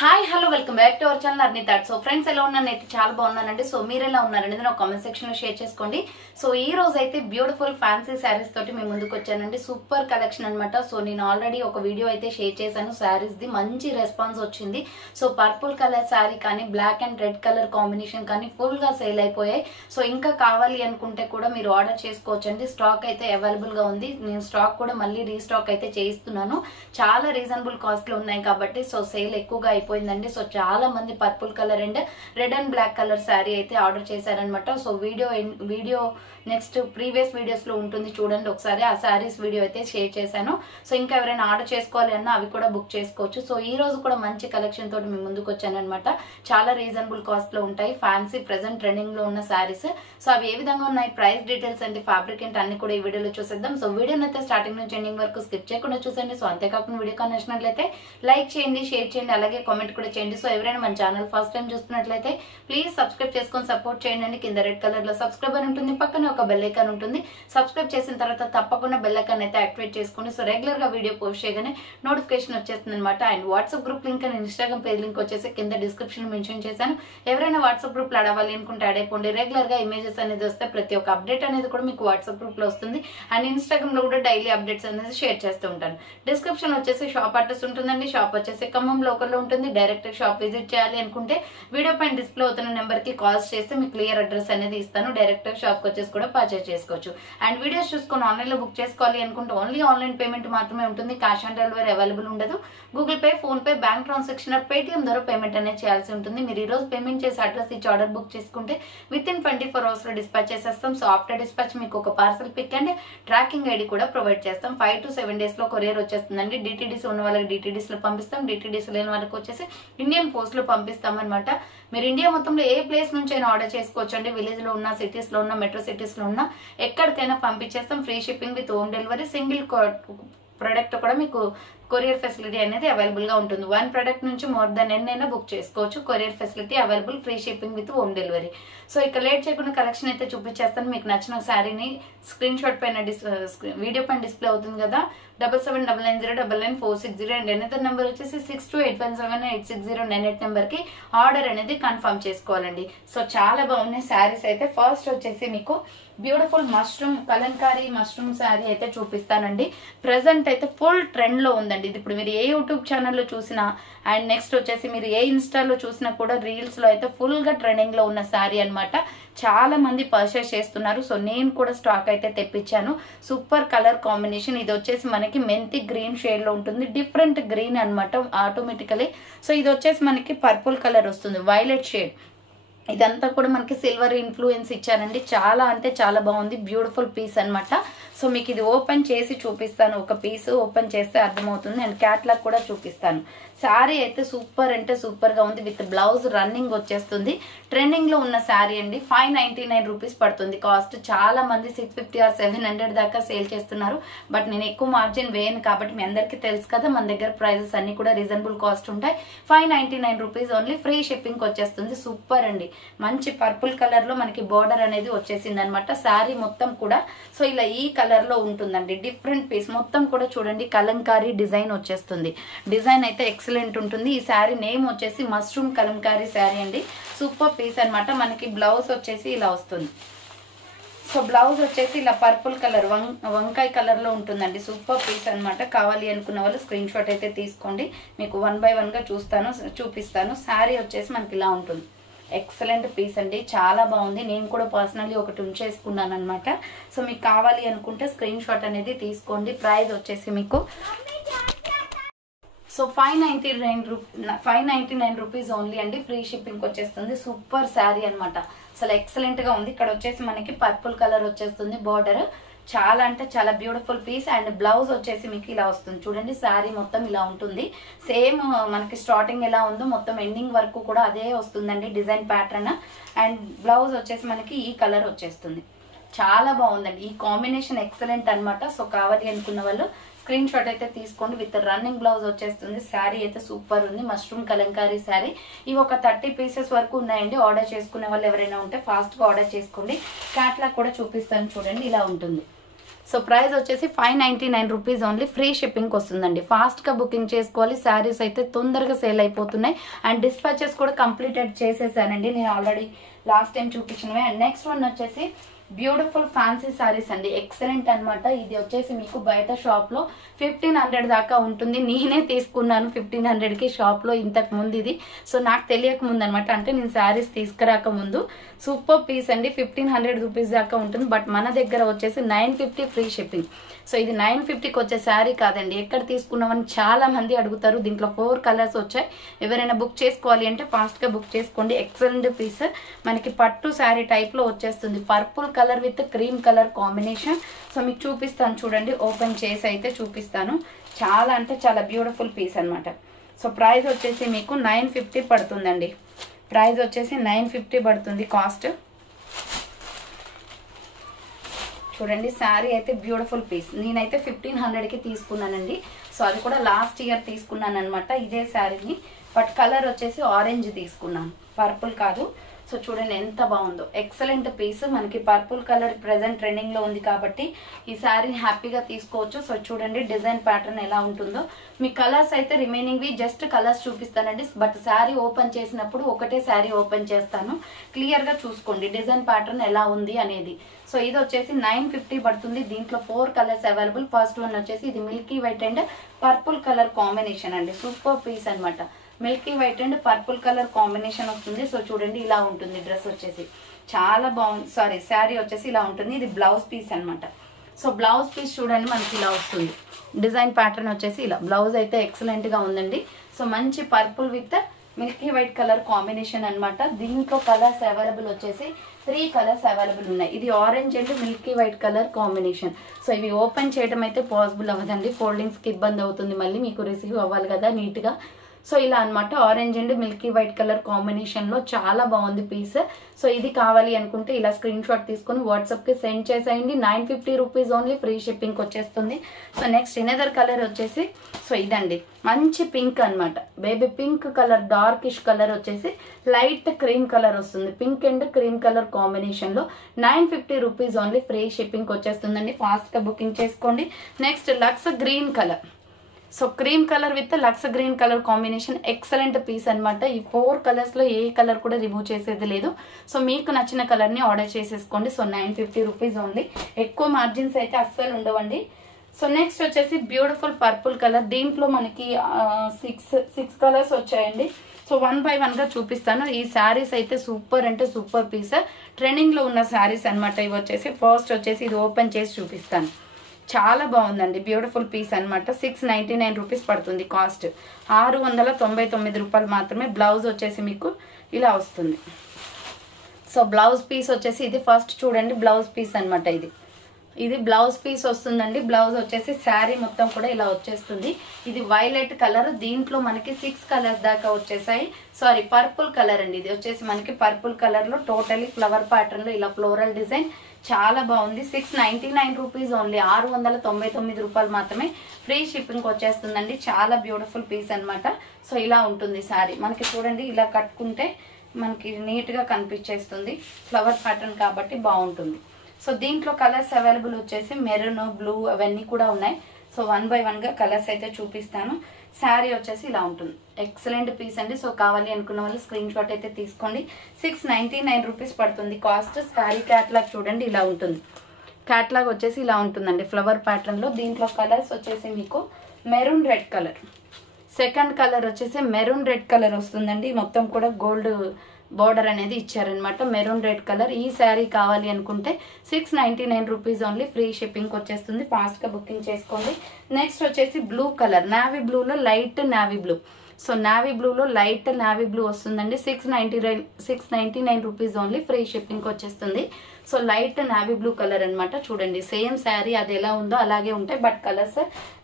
Hi hello welcome back to our channel అర్ని thought. So friends ఎలా ఉన్నానైతే చాలా బాగున్నానండి. So మీరు ఎలా ఉన్నారనేది నా కామెంట్ సెక్షన్ లో షేర్ చేసుకోండి. సో ఈ రోజు అయితే బ్యూటిఫుల్ ఫ్యాన్సీ శారీస్ తోటి మేము ముందుకు వచ్చానండి. సూపర్ కలెక్షన్ అనమాట. సో నేను ఆల్రెడీ ఒక వీడియో అయితే షేర్ చేశాను శారీస్ ది, మంచి రెస్పాన్స్ వచ్చింది. సో పర్పుల్ కలర్ శారీ కానీ black and red colour combination కానీ ఫుల్ గా సేల్ అయిపోయాయి. సో ఇంకా కావాలి అనుకుంటే కూడా మీరు ఆర్డర్ చేసుకోవచ్చండి. స్టాక్ అయితే అవైలబుల్ గా ఉంది. నేను స్టాక్ కూడా మళ్ళీ రీస్టాక్ అయితే చేయిస్తున్నాను. చాలా రీజనబుల్ కాస్ట్ లో ఉన్నాయి కాబట్టి సో సేల్ ఎక్కువగా అయిపోయిందండి. సో చాలా మంది purple colour and red and black colour saree అయితే ఆర్డర్ చేశారనమాట. So video next previous videos లో ఉంటుంది, చూడండి ఒకసారి. ఆ శారీస్ వీడియో అయితే షేర్ చేశాను. సో ఇంకా ఎవరైనా ఆర్డర్ చేసుకోవాలి అన్నా అవి కూడా బుక్ చేసుకోవచ్చు. సో ఈ రోజు కూడా మంచి కలెక్షన్ తోటి మేము ముందుకు వచ్చానమాట. చాలా రీజనబుల్ కాస్ట్ లో ఉంటాయి ఫ్యాన్సీ ప్రెసెంట్ ట్రెండింగ్ లో ఉన్న శారీస్. సో అవి ఏ విధంగా ఉన్నాయి, ప్రైస్ డీటెయిల్స్ అండ్ ఫ్యాబ్రిక్ ఏంటి అన్ని కూడా ఈ వీడియోలో చూసేద్దాం. సో వీడియోని అయితే స్టార్టింగ్ నుంచి ఎండింగ్ వరకు స్కిప్ చేయకుండా చూసండి. సో అంతేకాకుండా వీడియో నచ్చినట్లయితే లైక్ చేయండి, షేర్ చేయండి, అలాగే కామెంట్ కూడా చేయండి. సో ఎవరైనా మన ఛానల్ ఫస్ట్ టైం చూస్తున్నట్లయితే ప్లీజ్ సబ్స్క్రైబ్ చేసుకొని సపోర్ట్ చేయండి. కింద రెడ్ కలర్ లో సబ్స్క్రైబ్ అని ఉంటుంది, పక్కన ఒక బెల్ ఐకాన్ ఉంటుంది. సబ్స్క్రైబ్ చేసిన తర్వాత తప్పకుండా బెల్ ఐకాన్ అయితే యాక్టివేట్ చేసుకోండి. సో రెగ్యులర్ గా వీడియో పోస్ట్ చేయగానే నోటిఫికేషన్ వచ్చేస్తుంది అనమాట. And WhatsApp group link and Instagram page link వచ్చేసి కింద డిస్క్రిప్షన్ మెన్షన్ చేశాను. ఎవరైనా వాట్సాప్ గ్రూప్ లో అడవాలి అనుకుంటే యాడ్ అయిపోండి. రెగ్యులర్ గా ఇమేజెస్ అనేది వస్తే ప్రతి ఒక్క అప్డేట్ అనేది కూడా మీకు వాట్సాప్ గ్రూప్ లో వస్తుంది. అండ్ ఇన్స్టాగ్రామ్ లో కూడా డైలీ అప్డేట్స్ అనేది షేర్ చేస్తూ ఉంటాను. డిస్క్రిప్షన్ వచ్చేసి షాప్ అడ్రస్ ఉంటుందండి. షాప్ వచ్చేసి ఖమ్మం లోకల్ లో ఉంటుంది. డైరెక్ట్ షాప్ విజిట్ చేయాలి అనుకుంటే వీడియో పైన డిస్ప్లే అవుతున్న నెంబర్ కి కాల్స్ చేస్తే మీకు క్లియర్ అడ్రస్ అనేది ఇస్తాను. డైరెక్ట్ షాప్ వచ్చేసి కూడా పర్చేస్ చేసుకోవచ్చు. అండ్ వీడియోస్ చూసుకొని ఆన్లైన్ లో బుక్ చేసుకోవాలి అనుకుంటే ఓన్లీ ఆన్లైన్ పేమెంట్ మాత్రమే ఉంటుంది. క్యాష్ ఆన్ డెలివరీ అవైలబుల్ ఉండదు. Google pay, phone pay, bank transaction Paytm ద్వారా పేమెంట్ అనేది చేయాల్సి ఉంటుంది. మీరు ఈ రోజు పేమెంట్ చేసి అడ్రస్ ఇచ్చి ఆర్డర్ బుక్ చేసుకుంటే విత్ ఇన్ 24 hours లో డిస్పాచ్ చేసేస్తాం. సో ఆఫ్టర్ డిస్పాచ్ మీకు ఒక parcel pick and tracking ID కూడా ప్రొవైడ్ చేస్తాం. 5 to 7 days లో కొరియర్ వచ్చేస్తుందండి. డిటిడిసి ఉన్న వాళ్ళకి డిటిడిస్ లో పంపిస్తాం. డిటిడిసి లేని వాళ్ళకి వచ్చేసి ఇండియన్ పోస్ట్ లో పంపిస్తాం అనమాట. మీరు ఇండియా మొత్తంలో ఏ ప్లేస్ నుంచి అయినా ఆర్డర్ చేసుకోవచ్చు అండి. విలేజ్ లో ఉన్న, సిటీస్ లో ఉన్న, మెట్రో సిటీస్ లో ఉన్న ఎక్కడికైనా పంపించేస్తాం. Free shipping with home delivery. Single product కూడా మీకు కొరియర్ ఫెసిలిటీ అనేది అవైలబుల్ గా ఉంటుంది. 1 product నుంచి మోర్ దెన్ ఎన్నైనా బుక్ చేసుకోవచ్చు. Courier facility available, free shipping with home delivery. So ఇక లేట్ చేయకుండా కలెక్షన్ అయితే చూపించేస్తాను. మీకు నచ్చిన శారీని స్క్రీన్ షాట్ పైన వీడియో పైన డిస్ప్లే అవుతుంది కదా, 7799099460 అండ్ ఎనదర్ నెంబర్ వచ్చేసి 6281786098 నెంబర్ కి ఆర్డర్ అనేది కన్ఫర్మ్ చేసుకోవాలండి. సో చాలా బాగున్నాయి శారీస్ అయితే. ఫస్ట్ వచ్చేసి మీకు beautiful mushroom Kalamkari mushroom sari అయితే చూపిస్తానండి. ప్రెసెంట్ అయితే ఫుల్ ట్రెండ్ లో ఉందండి. ఇది ఇప్పుడు మీరు ఏ యూట్యూబ్ ఛానల్లో చూసినా అండ్ నెక్స్ట్ వచ్చేసి మీరు ఏ ఇన్స్టాలో చూసినా కూడా రీల్స్ లో అయితే ఫుల్ గా ట్రెండింగ్ లో ఉన్న శారీ అనమాట. చాలా మంది పర్చేస్ చేస్తున్నారు. సో నేను కూడా స్టాక్ అయితే తెప్పించాను. Super colour combination. ఇది వచ్చేసి మనకి మెంతి గ్రీన్ షేడ్ లో ఉంటుంది. డిఫరెంట్ గ్రీన్ అనమాట ఆటోమేటికలీ. సో ఇది వచ్చేసి మనకి పర్పుల్ కలర్ వస్తుంది, వైలెట్ షేడ్. ఇదంతా కూడా మనకి సిల్వర్ ఇన్ఫ్లుయెన్స్ ఇచ్చారండి. చాలా అంటే చాలా బాగుంది. బ్యూటిఫుల్ పీస్ అనమాట. సో మీకు ఇది ఓపెన్ చేసి చూపిస్తాను. ఒక పీస్ ఓపెన్ చేస్తే అర్థమవుతుంది. అండ్ క్యాట్లాగ్ కూడా చూపిస్తాను. శారీ అయితే సూపర్ అంటే సూపర్ గా ఉంది. విత్ బ్లౌజ్ రన్నింగ్ వచ్చేస్తుంది. ట్రెండింగ్ లో ఉన్న శారీ అండి. 599 రూపీస్ పడుతుంది కాస్ట్. చాలా మంది 650 or 700 దాకా సేల్ చేస్తున్నారు. బట్ నేను ఎక్కువ మార్జిన్ వేయను కాబట్టి మీ అందరికీ తెలుసు కదా, మన దగ్గర ప్రైజెస్ అన్ని కూడా రీజనబుల్ కాస్ట్ ఉంటాయి. 599 రూపీస్ ఓన్లీ. ఫ్రీ షిప్పింగ్ వచ్చేస్తుంది. సూపర్ అండి. మంచి పర్పుల్ కలర్ లో మనకి బోర్డర్ అనేది వచ్చేసింది అనమాట. శారీ మొత్తం కూడా సో ఇలా ఈ కలర్ లో ఉంటుందండి. డిఫరెంట్ పీస్ మొత్తం కూడా చూడండి కలంకారీ డిజైన్ వచ్చేస్తుంది. డిజైన్ అయితే ఎక్సలెంట్ ఉంటుంది. ఈ శారీ నేమ్ వచ్చేసి మష్రూమ్ కలంకారీ శారీ అండి. సూపర్ పీస్ అనమాట. మనకి బ్లౌజ్ వచ్చేసి ఇలా వస్తుంది. సో బ్లౌజ్ వచ్చేసి ఇలా పర్పుల్ కలర్ వంకాయ కలర్ లో ఉంటుందండి. సూపర్ పీస్ అనమాట. కావాలి అనుకున్న వాళ్ళు స్క్రీన్ షాట్ అయితే తీసుకోండి. మీకు 1 by 1 గా చూపిస్తాను. శారీ వచ్చేసి మనకి ఇలా ఉంటుంది. ఎక్సలెంట్ పీస్ అండి. చాలా బాగుంది. నేను కూడా పర్సనల్లీ ఒకటి ఉంచేసుకున్నాను అనమాట. సో మీకు కావాలి అనుకుంటే స్క్రీన్ షాట్ అనేది తీసుకోండి. ప్రైస్ వచ్చేసి మీకు సో 599 రూపీస్ ఓన్లీ అండి. ఫ్రీ షిప్పింగ్ వచ్చేస్తుంది. సూపర్ శారీ అనమాట. అసలు ఎక్సలెంట్ గా ఉంది. ఇక్కడ వచ్చేసి మనకి పర్పుల్ కలర్ వచ్చేస్తుంది బోర్డర్. చాలా అంటే చాలా బ్యూటిఫుల్ పీస్. అండ్ బ్లౌజ్ వచ్చేసి మీకు ఇలా వస్తుంది. చూడండి శారీ మొత్తం ఇలా ఉంటుంది. సేమ్ మనకి స్టార్టింగ్ ఎలా ఉందో మొత్తం ఎండింగ్ వరకు కూడా అదే వస్తుందండి డిజైన్ ప్యాటర్న్. అండ్ బ్లౌజ్ వచ్చేసి మనకి ఈ కలర్ వచ్చేస్తుంది. చాలా బాగుందండి. ఈ కాంబినేషన్ ఎక్సలెంట్ అనమాట. సో కావాలి అనుకున్న వాళ్ళు స్క్రీన్ షాట్ అయితే తీసుకోండి. విత్ రన్నింగ్ బ్లౌజ్ వచ్చేస్తుంది. శారీ అయితే సూపర్ ఉంది. మష్రూమ్ కలంకారీ శారీ. ఇవి ఒక 30 pieces వరకు ఉన్నాయండి. ఆర్డర్ చేసుకునే వాళ్ళు ఎవరైనా ఉంటే ఫాస్ట్ గా ఆర్డర్ చేసుకోండి. క్యాట్లాగ్ కూడా చూపిస్తాను చూడండి. ఇలా ఉంటుంది. సో ప్రైస్ వచ్చేసి 599 రూపీస్ ఓన్లీ, ఫ్రీ షిప్పింగ్ వస్తుందండి. ఫాస్ట్గా బుకింగ్ చేసుకోవాలి. శారీస్ అయితే తొందరగా సేల్ అయిపోతున్నాయి అండ్ డిస్పాచెస్ కూడా కంప్లీటెడ్ చేసేసానండి నేను ఆల్రెడీ లాస్ట్ టైం చూపించినవి. అండ్ నెక్స్ట్ వన్ వచ్చేసి బ్యూటిఫుల్ ఫ్యాన్సీ సారీస్ అండి, ఎక్సలెంట్ అనమాట. ఇది వచ్చేసి మీకు బయట షాప్ లో 1500 దాకా ఉంటుంది. నేనే తీసుకున్నాను 1500కి షాప్ లో ఇంతకు ముందు ఇది. సో నాకు తెలియక ముందు అనమాట, అంటే నేను శారీస్ తీసుకురాక ముందు. సూపర్ పీస్ అండి, 1500 రూపీస్ దాకా ఉంటుంది. బట్ మన దగ్గర వచ్చేసి 950 ఫ్రీ షిప్పింగ్. సో ఇది 950కి వచ్చే శారీ కాదండి, ఎక్కడ తీసుకున్నామని చాలా మంది అడుగుతారు. దీంట్లో 4 కలర్స్ వచ్చాయి. ఎవరైనా బుక్ చేసుకోవాలి అంటే ఫాస్ట్ గా బుక్ చేసుకోండి. ఎక్సలెంట్ పీస్, మనకి పట్టు శారీ టైప్ లో వచ్చేస్తుంది. Purple colour with cream colour combination. So మీకు చూపిస్తాను చూడండి, ఓపెన్ చేసి అయితే చూపిస్తాను. చాలా అంటే చాలా బ్యూటిఫుల్ పీస్ అనమాట. సో ప్రైస్ వచ్చేసి మీకు 950 పడుతుందండి. ప్రైస్ వచ్చేసి 950 పడుతుంది కాస్ట్. చూడండి శారీ అయితే బ్యూటిఫుల్ పీస్. నేనైతే 1500కి తీసుకున్నానండి. సో అది కూడా లాస్ట్ ఇయర్ తీసుకున్నాను అనమాట ఇదే శారీని. బట్ కలర్ వచ్చేసి ఆరెంజ్ తీసుకున్నాను, పర్పుల్ కాదు. సో చూడండి ఎంత బాగుందో, ఎక్సలెంట్ పీస్. మనకి పర్పుల్ కలర్ ప్రెసెంట్ ట్రెండింగ్ లో ఉంది కాబట్టి ఈ శారీని హ్యాపీగా తీసుకోవచ్చు. సో చూడండి డిజైన్ ప్యాటర్న్ ఎలా ఉంటుందో. మీ కలర్స్ అయితే రిమైనింగ్ వి జస్ట్ కలర్స్ చూపిస్తానండి. బట్ శారీ ఓపెన్ చేసినప్పుడు ఒకటే శారీ ఓపెన్ చేస్తాను, క్లియర్ గా చూసుకోండి డిజైన్ ప్యాటర్న్ ఎలా ఉంది అనేది. సో ఇది వచ్చేసి 950 పడుతుంది. దీంట్లో 4 కలర్స్ అవైలబుల్. ఫస్ట్ వన్ వచ్చేసి ఇది Milky white and purple colour combination అండి, సూపర్ పీస్ అనమాట. Milky white and purple colour combination వస్తుంది. సో చూడండి ఇలా ఉంటుంది డ్రెస్ వచ్చేసి, చాలా బాగుంది. సారీ శారీ వచ్చేసి ఇలా ఉంటుంది. ఇది బ్లౌజ్ పీస్ అనమాట. సో బ్లౌజ్ పీస్ చూడండి మనకి ఇలా వస్తుంది. డిజైన్ ప్యాటర్న్ వచ్చేసి ఇలా, బ్లౌజ్ అయితే ఎక్సలెంట్ గా ఉందండి. సో మంచి purple with Milky white colour combination అనమాట. దీంట్లో కలర్స్ అవైలబుల్ వచ్చేసి 3 కలర్స్ అవైలబుల్ ఉన్నాయి. ఇది orange and milky white colour combination. So ఇవి ఓపెన్ చేయడం అయితే పాసిబుల్ అవ్వదండి, ఫోల్డింగ్స్ కి ఇబ్బంది అవుతుంది, మళ్ళీ మీకు రిసీవ్ అవ్వాలి కదా నీట్ గా. సో ఇలా అనమాట, orange and milky white colour combination లో చాలా బాగుంది పీస్. సో ఇది కావాలి అనుకుంటే ఇలా స్క్రీన్ షాట్ తీసుకుని వాట్సాప్ కి సెండ్ చేసేయండి. 950 రూపీస్ ఓన్లీ, ఫ్రీ షిప్పింగ్ వచ్చేస్తుంది. సో నెక్స్ట్ ఎనదర్ కలర్ వచ్చేసి సో ఇదండి, మంచి పింక్ అనమాట. Baby pink colour, darkish colour వచ్చేసి లైట్ క్రీమ్ కలర్ వస్తుంది. Pink and cream colour combination లో 950 రూపీస్ ఓన్లీ, ఫ్రీ షిప్పింగ్ వచ్చేస్తుందండి. ఫాస్ట్ గా బుకింగ్ చేసుకోండి. Next Lux green colour. So cream colour with lux green colour combination, excellent piece అనమాట. ఈ 4 colours లో ఏ colour కూడా రిమూవ్ చేసేది లేదు. సో మీకు నచ్చిన కలర్ ని ఆర్డర్ చేసేసుకోండి. సో 950 రూపీస్ ఓన్లీ, ఎక్కువ మార్జిన్స్ అయితే అస్సలు ఉండవండి. సో నెక్స్ట్ వచ్చేసి బ్యూటిఫుల్ పర్పుల్ కలర్. దీంట్లో మనకి 6 కలర్స్ వచ్చాయండి. సో 1 by 1 గా చూపిస్తాను. ఈ శారీస్ అయితే సూపర్ అంటే సూపర్ పీస్, ట్రెండింగ్ లో ఉన్న శారీస్ అనమాట. ఇవి వచ్చేసి ఫస్ట్ వచ్చేసి ఇది ఓపెన్ చేసి చూపిస్తాను. చాలా బాగుందండి, బ్యూటిఫుల్ పీస్ అనమాట. 699 రూపీస్ పడుతుంది కాస్ట్. 699 రూపాయలు మాత్రమే. బ్లౌజ్ వచ్చేసి మీకు ఇలా వస్తుంది. సో బ్లౌజ్ పీస్ వచ్చేసి ఇది ఫస్ట్ చూడండి, బ్లౌజ్ పీస్ అనమాట. ఇది బ్లౌజ్ పీస్ వస్తుందండి. బ్లౌజ్ వచ్చేసి శారీ మొత్తం కూడా ఇలా వచ్చేస్తుంది. ఇది వైలెట్ కలర్. దీంట్లో మనకి 6 కలర్స్ దాకా వచ్చేసాయి. సారీ పర్పుల్ కలర్ అండి. ఇది వచ్చేసి మనకి పర్పుల్ కలర్ లో టోటలీ ఫ్లవర్ ప్యాటర్న్ లో ఇలా ఫ్లోరల్ డిజైన్, చాలా బాగుంది. 699 రూపీస్ ఓన్లీ, 699 రూపాయలు మాత్రమే, ఫ్రీ షిప్పింగ్ వచ్చేస్తుందండి. చాలా బ్యూటిఫుల్ పీస్ అనమాట. సో ఇలా ఉంటుంది శారీ. మనకి చూడండి ఇలా కట్టుకుంటే మనకి నీట్ గా కనిపించేస్తుంది, ఫ్లవర్ ప్యాటర్న్ కాబట్టి బాగుంటుంది. సో దీంట్లో కలర్స్ అవైలబుల్ వచ్చేసి మెరూన్, బ్లూ అవన్నీ కూడా ఉన్నాయి. సో 1 by 1 గా కలర్స్ అయితే చూపిస్తాను. శారీ వచ్చేసి ఇలా ఉంటుంది, ఎక్సలెంట్ పీస్ అండి. సో కావాలి అనుకున్న వాళ్ళు స్క్రీన్ షాట్ అయితే తీసుకోండి. 699 రూపీస్ పడుతుంది కాస్ట్. శారీ క్యాట్లాగ్ చూడండి ఇలా ఉంటుంది. క్యాట్లాగ్ వచ్చేసి ఇలా ఉంటుందండి ఫ్లవర్ ప్యాటర్న్ లో. దీంట్లో కలర్స్ వచ్చేసి మీకు maroon red colour, second colour వచ్చేసి మెరూన్ రెడ్ కలర్ వస్తుందండి. మొత్తం కూడా గోల్డ్ బోర్డర్ అనేది ఇచ్చారనమాట, మెరూన్ రెడ్ కలర్. ఈ శారీ కావాలి అనుకుంటే 699 రూపీస్ ఓన్లీ, ఫ్రీ షిప్పింగ్ వచ్చేస్తుంది. ఫాస్ట్ గా బుకింగ్ చేసుకోండి. నెక్స్ట్ వచ్చేసి బ్లూ కలర్, నావీ బ్లూలో light navy blue. So navy బ్లూలో లైట్ నావీ బ్లూ వస్తుందండి. 699 రూపీస్ ఓన్లీ, ఫ్రీ షిప్పింగ్ వచ్చేస్తుంది. So light navy blue colour అనమాట. చూడండి సేమ్ శారీ అది ఎలా ఉందో అలాగే ఉంటాయి, బట్ కలర్స్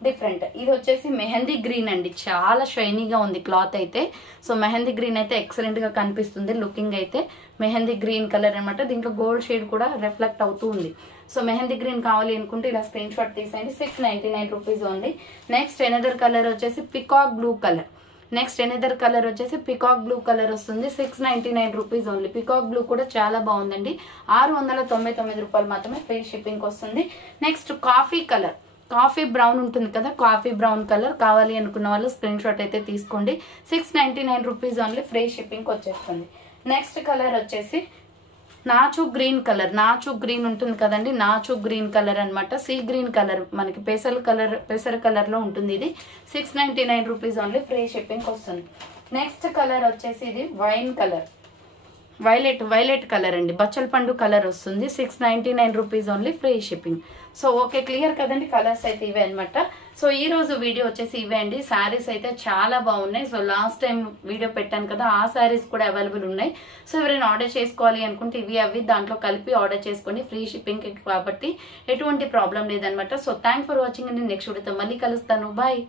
డిఫరెంట్. ఇది వచ్చేసి మెహందీ గ్రీన్ అండి, చాలా షైనీగా ఉంది క్లాత్ అయితే. సో మెహందీ గ్రీన్ అయితే ఎక్సలెంట్ గా కనిపిస్తుంది లుకింగ్ అయితే. మెహందీ గ్రీన్ కలర్ అనమాట. దీంట్లో గోల్డ్ షేడ్ కూడా రిఫ్లెక్ట్ అవుతూ ఉంది. సో మెహందీ గ్రీన్ కావాలి అనుకుంటే ఇలా స్క్రీన్ షాట్ తీసేయండి. 699 rupees only. Next another colour వచ్చేసి peacock blue colour. Next another colour వచ్చేసి పికాక్ బ్లూ కలర్ వస్తుంది. 699 రూపీస్ ఓన్లీ. పికాక్ బ్లూ కూడా చాలా బాగుందండి. 699 రూపాయలు మాత్రమే ఫ్రీ షిప్పింగ్ వస్తుంది. Next coffee colour, coffee brown ఉంటుంది కదా, కాఫీ బ్రౌన్ కలర్ కావాలి అనుకున్న వాళ్ళు స్క్రీన్ షాట్ అయితే తీసుకోండి. 699 రూపీస్ ఓన్లీ ఫ్రీ షిప్పింగ్ వచ్చేస్తుంది. నెక్స్ట్ కలర్ వచ్చేసి నాచు గ్రీన్ కలర్. నాచు గ్రీన్ ఉంటుంది కదండి, నాచు గ్రీన్ కలర్ అనమాట. సీ గ్రీన్ కలర్, మనకి పెసర కలర్ లో ఉంటుంది. ఇది 699 రూపీస్ ఓన్లీ ఫ్రీ షిప్పింగ్ వస్తుంది. నెక్స్ట్ కలర్ వచ్చేసి ఇది వైన్ కలర్, వైలెట్ కలర్ అండి, బచ్చల పండు కలర్ వస్తుంది. 699 rupees only free shipping. So okay, clear కదండి. కలర్స్ అయితే ఇవే అనమాట. సో ఈ రోజు వీడియో వచ్చేసి ఇవే అండి. శారీస్ అయితే చాలా బాగున్నాయి. సో లాస్ట్ టైం వీడియో పెట్టాను కదా, ఆ శారీస్ కూడా అవైలబుల్ ఉన్నాయి. సో ఎవరైనా ఆర్డర్ చేసుకోవాలి అనుకుంటే ఇవి అవి దాంట్లో కలిపి ఆర్డర్ చేసుకోండి. ఫ్రీ షిప్పింగ్ కాబట్టి ఎటువంటి ప్రాబ్లం లేదనమాట. సో థ్యాంక్స్ ఫర్ వాచింగ్ అండి. నెక్స్ట్ వీడియోతో మళ్ళీ కలుస్తాను. బాయ్.